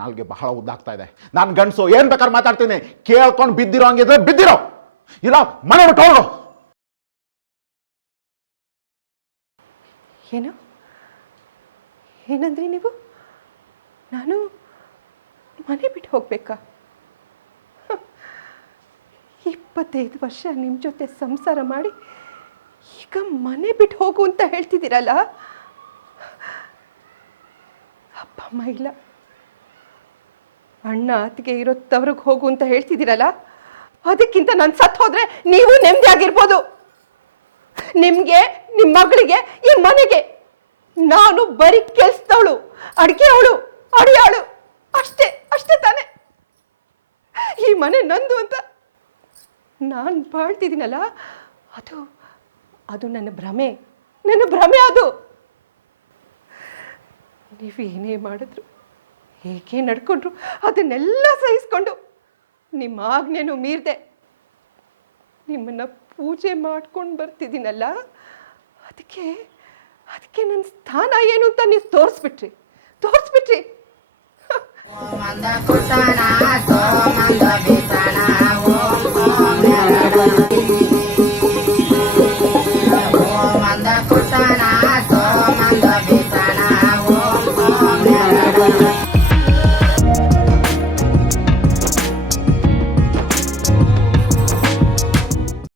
ನಾಲ್ಗೆ ಬಹಳ ಉದ್ದಾಗ್ತಾ ಇದೆ. ನಾನು ಗಂಡಸು, ಏನು ಬೇಕಾದ್ರೆ ಮಾತಾಡ್ತೀನಿ. ಕೇಳ್ಕೊಂಡು ಬಿದ್ದಿರೋ ಹಂಗಿದ್ರೆ ಬಿದ್ದಿರೋ. ಇಲ್ಲ, ಮನೆ ಬಿಟ್ಟು ಹೋಗು. ಏನು? ಏನಂದ್ರಿ ನೀವು? ನಾನು ಮನೆ ಬಿಟ್ಟು ಹೋಗ್ಬೇಕಾ. ಇಪ್ಪತ್ತೈದು ವರ್ಷ ನಿಮ್ಮ ಜೊತೆ ಸಂಸಾರ ಮಾಡಿ ಈಗ ಮನೆ ಬಿಟ್ಟು ಹೋಗು ಅಂತ ಹೇಳ್ತಿದ್ದೀರಲ್ಲ? ಅಮ್ಮ ಇಲ್ಲ. ಅಣ್ಣ ಅತ್ತಿಗೆ ಇರೋ ತವ್ರಿಗೆ ಹೋಗು ಅಂತ ಹೇಳ್ತಿದ್ದೀರಲ್ಲ? ಅದಕ್ಕಿಂತ ನಾನು ಸತ್ತು ಹೋದ್ರೆ ನೀವು ನೆಮ್ಮದಿ ಆಗಿರ್ಬೋದು. ನಿಮ್ಗೆ ನಿಮ್ಮ ಮಗಳಿಗೆ, ಈ ಮನೆಗೆ ನಾನು ಬರೀ ಕೆಲ್ಸದವಳು, ಅಡಿಗೆ ಅವಳು, ಅಡಿಯಾಳು. ಅಷ್ಟೇ ಅಷ್ಟೇ ತಾನೆ. ಈ ಮನೆ ನಂದು ಅಂತ ನಾನು ಬಾಳ್ತಿದ್ದೀನಲ್ಲ, ಅದು ಅದು ನನ್ನ ಭ್ರಮೆ. ನನ್ನ ಭ್ರಮೆ ಅದು. ನೀವು ಏನೇ ಮಾಡಿದ್ರು ಹೇಗೆ ನಡ್ಕೊಂಡ್ರು. ಅದನ್ನೆಲ್ಲ ಸಹಿಸ್ಕೊಂಡು ನಿಮ್ಮ ಆಜ್ಞೆನೂ ಮೀರ್ದೆ ನಿಮ್ಮನ್ನ ಪೂಜೆ ಮಾಡ್ಕೊಂಡು ಬರ್ತಿದ್ದೀನಲ್ಲ, ಅದಕ್ಕೆ ಅದಕ್ಕೆ ನನ್ನ ಸ್ಥಾನ ಏನು ಅಂತ ನೀವು ತೋರಿಸ್ಬಿಟ್ರಿ. ತೋರಿಸ್ಬಿಟ್ರಿ.